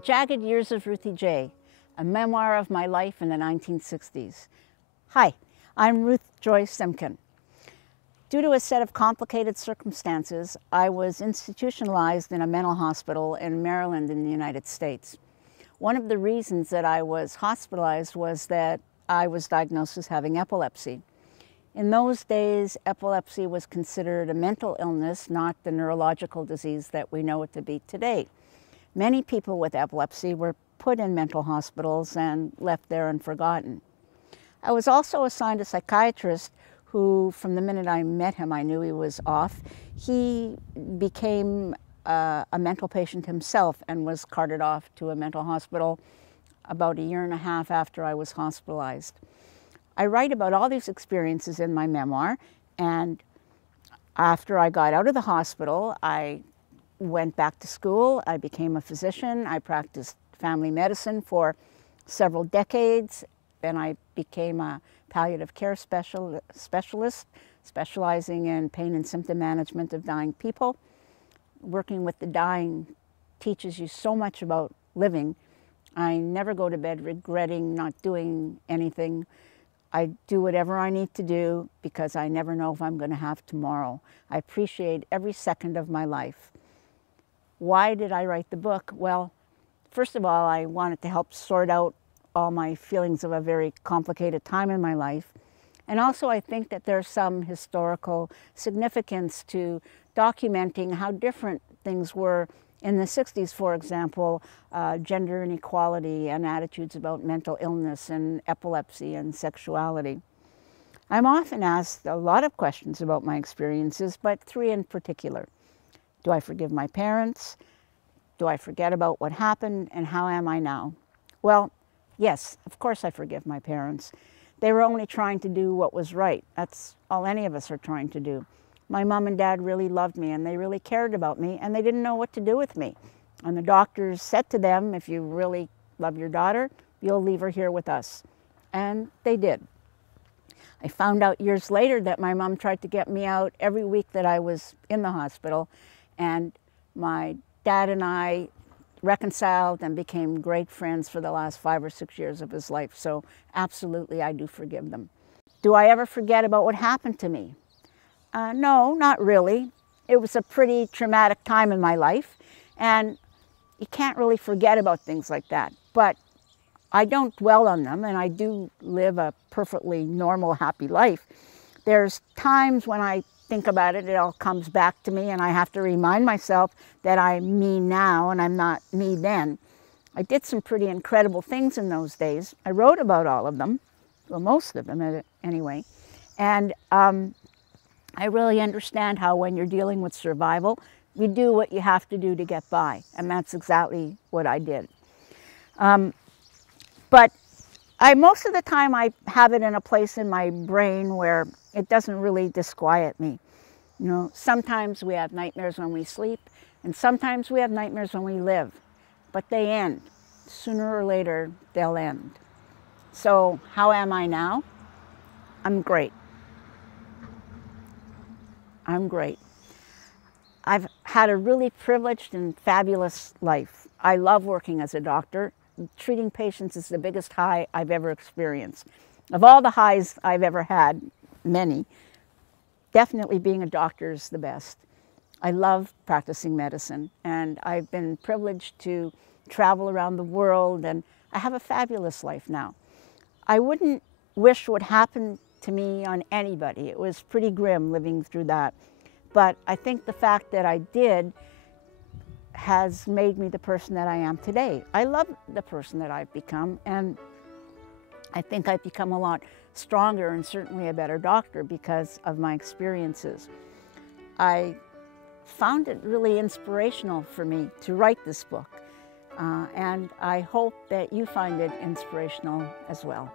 The Jagged Years of Ruthie J., a memoir of my life in the 1960s. Hi, I'm Ruth Simkin. Due to a set of complicated circumstances, I was institutionalized in a mental hospital in Maryland in the United States. One of the reasons that I was hospitalized was that I was diagnosed as having epilepsy. In those days, epilepsy was considered a mental illness, not the neurological disease that we know it to be today. Many people with epilepsy were put in mental hospitals and left there and forgotten. I was also assigned a psychiatrist who, from the minute I met him, I knew he was off. He became a mental patient himself and was carted off to a mental hospital about a year and a half after I was hospitalized. I write about all these experiences in my memoir, and after I got out of the hospital, I went back to school. I became a physician. I practiced family medicine for several decades. Then I became a palliative care specialist, specializing in pain and symptom management of dying people. Working with the dying teaches you so much about living. I never go to bed regretting not doing anything. I do whatever I need to do because I never know if I'm going to have tomorrow. I appreciate every second of my life. Why did I write the book? Well, first of all, I wanted to help sort out all my feelings of a very complicated time in my life. And also I think that there's some historical significance to documenting how different things were in the 60s, for example, gender inequality and attitudes about mental illness and epilepsy and sexuality. I'm often asked a lot of questions about my experiences, but three in particular. Do I forgive my parents? Do I forget about what happened? And how am I now? Well, yes, of course I forgive my parents. They were only trying to do what was right. That's all any of us are trying to do. My mom and dad really loved me and they really cared about me and they didn't know what to do with me. And the doctors said to them, if you really love your daughter, you'll leave her here with us. And they did. I found out years later that my mom tried to get me out every week that I was in the hospital, and my dad and I reconciled and became great friends for the last 5 or 6 years of his life. So absolutely, I do forgive them. Do I ever forget about what happened to me? No, not really. It was a pretty traumatic time in my life, and you can't really forget about things like that. But I don't dwell on them, and I do live a perfectly normal, happy life. There's times when I think about it, it all comes back to me, and I have to remind myself that I'm me now and I'm not me then. I did some pretty incredible things in those days. I wrote about all of them, well, most of them anyway, and I really understand how when you're dealing with survival, you do what you have to do to get by, and that's exactly what I did. But most of the time I have it in a place in my brain where it doesn't really disquiet me. You know, sometimes we have nightmares when we sleep, and sometimes we have nightmares when we live, but they end. Sooner or later, they'll end. So how am I now? I'm great. I'm great. I've had a really privileged and fabulous life. I love working as a doctor. Treating patients is the biggest high I've ever experienced. Of all the highs I've ever had, many, definitely being a doctor is the best. I love practicing medicine, and I've been privileged to travel around the world, and I have a fabulous life now. I wouldn't wish what happened to me on anybody. It was pretty grim living through that. But I think the fact that I did has made me the person that I am today. I love the person that I've become, and I think I've become a lot stronger and certainly a better doctor because of my experiences. I found it really inspirational for me to write this book, and I hope that you find it inspirational as well.